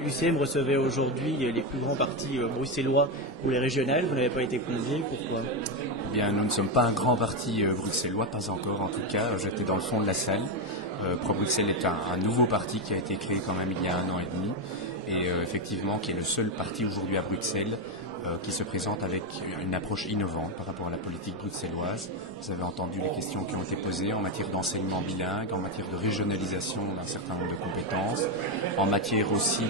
L'UCM recevait aujourd'hui les plus grands partis bruxellois ou les régionales. Vous n'avez pas été convié, pourquoi? Eh bien, nous ne sommes pas un grand parti bruxellois, pas encore en tout cas. J'étais dans le fond de la salle. Pro-Bruxelles est un nouveau parti qui a été créé quand même il y a 1 an et demi et effectivement qui est le seul parti aujourd'hui à Bruxelles qui se présente avec une approche innovante par rapport à la politique bruxelloise. Vous avez entendu les questions qui ont été posées en matière d'enseignement bilingue, en matière de régionalisation d'un certain nombre de compétences, en matière aussi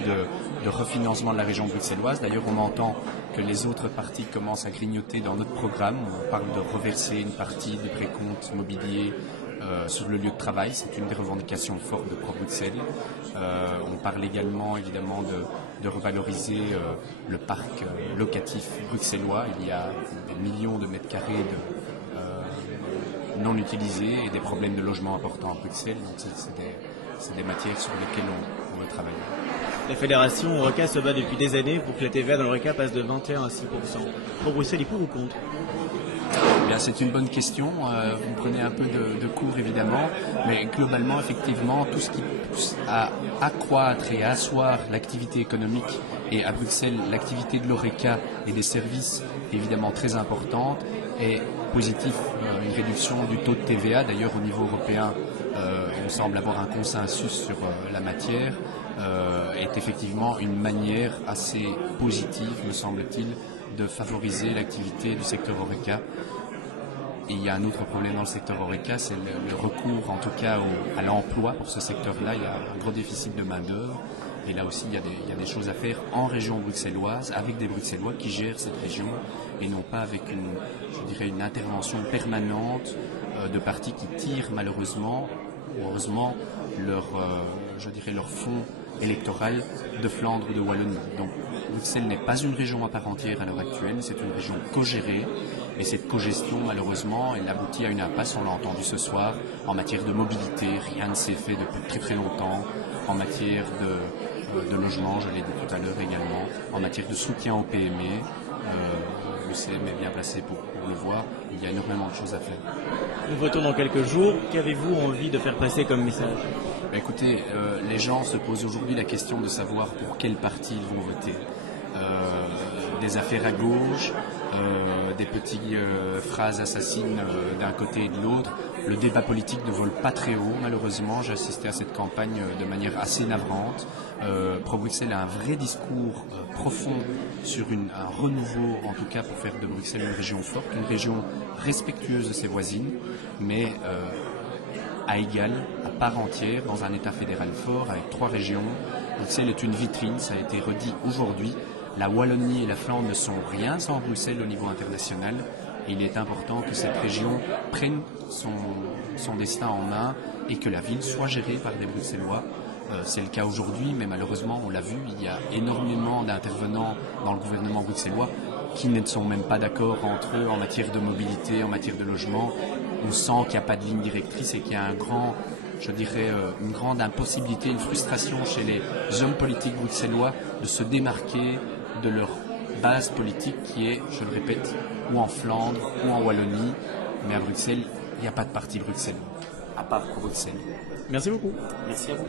de refinancement de la région bruxelloise. D'ailleurs, on entend que les autres partis commencent à grignoter dans notre programme. On parle de reverser une partie des précomptes mobiliers sur le lieu de travail. C'est une des revendications fortes de Pro-Bruxelles. On parle également évidemment de revaloriser le parc locatif bruxellois. Il y a des millions de mètres carrés non utilisés et des problèmes de logement importants à Bruxelles. Donc c'est des matières sur lesquelles on veut travailler. La fédération Horeca se bat depuis des années pour que la TVA dans l'Horeca passe de 21 à 6%. Pour Bruxelles, il pour ou contre? C'est une bonne question. Vous prenez un peu de cours évidemment, mais globalement, effectivement, tout ce qui pousse à accroître et à asseoir l'activité économique et à Bruxelles, l'activité de l'Horeca et des services évidemment très importante est positif. Une réduction du taux de TVA, d'ailleurs au niveau européen, on semble avoir un consensus sur la matière, est effectivement une manière assez positive, me semble-t-il, de favoriser l'activité du secteur Horeca. Et il y a un autre problème dans le secteur Horeca, c'est le recours en tout cas à l'emploi pour ce secteur-là. Il y a un gros déficit de main-d'œuvre et là aussi il y a des choses à faire en région bruxelloise avec des Bruxellois qui gèrent cette région et non pas avec une intervention permanente de partis qui tirent malheureusement ou heureusement leur fonds électoral de Flandre ou de Wallonie. Donc Bruxelles n'est pas une région à part entière à l'heure actuelle, c'est une région co-gérée. Et cette cogestion, malheureusement, elle aboutit à une impasse, on l'a entendu ce soir, en matière de mobilité. Rien ne s'est fait depuis très très longtemps. En matière de logement, je l'ai dit tout à l'heure également. En matière de soutien aux PME, le CM est bien placé pour le voir. Il y a énormément de choses à faire. Nous votons dans quelques jours. Qu'avez-vous envie de faire passer comme message? Écoutez, les gens se posent aujourd'hui la question de savoir pour quel parti ils vont voter. Des affaires à gauche, des petites phrases assassines d'un côté et de l'autre. Le débat politique ne vole pas très haut, malheureusement. J'ai assisté à cette campagne de manière assez navrante. Pro-Bruxelles a un vrai discours profond sur un renouveau, en tout cas pour faire de Bruxelles une région forte, une région respectueuse de ses voisines, mais à égal, à part entière, dans un État fédéral fort, avec 3 régions. Bruxelles est une vitrine, ça a été redit aujourd'hui. La Wallonie et la Flandre ne sont rien sans Bruxelles au niveau international. Et il est important que cette région prenne son destin en main et que la ville soit gérée par des Bruxellois. C'est le cas aujourd'hui, mais malheureusement, on l'a vu, il y a énormément d'intervenants dans le gouvernement bruxellois qui ne sont même pas d'accord entre eux en matière de mobilité, en matière de logement. On sent qu'il n'y a pas de ligne directrice et qu'il y a une grande impossibilité, une frustration chez les hommes politiques bruxellois de se démarquer de leur base politique qui est, je le répète, ou en Flandre ou en Wallonie, mais à Bruxelles, il n'y a pas de parti bruxellois, à part pour Bruxelles. Merci beaucoup. Merci à vous.